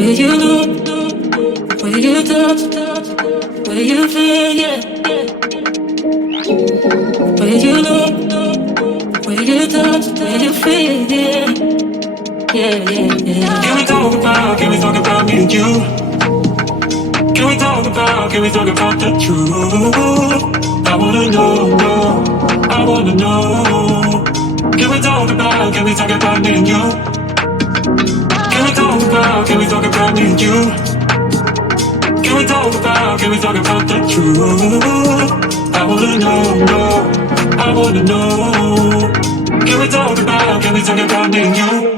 Where you look, where you touch, where you feel, yeah. Where you look, where you touch, where you feel, yeah. Yeah, yeah, yeah. Can we talk about me and you? Can we talk about the truth? I wanna know, I wanna know. Can we talk about me and you? Can we talk about me and you? Can we talk about the truth? I wanna know, I wanna know. Can we talk about me and you?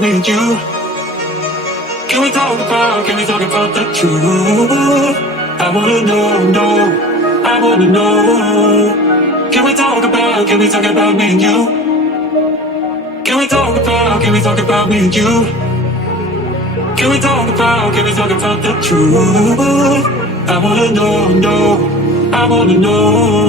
Me and you. Can we talk about the truth? I wanna know, I wanna know. Can we talk about me and you? Can we talk about me and you? Can we talk about the truth? I wanna know, I wanna know.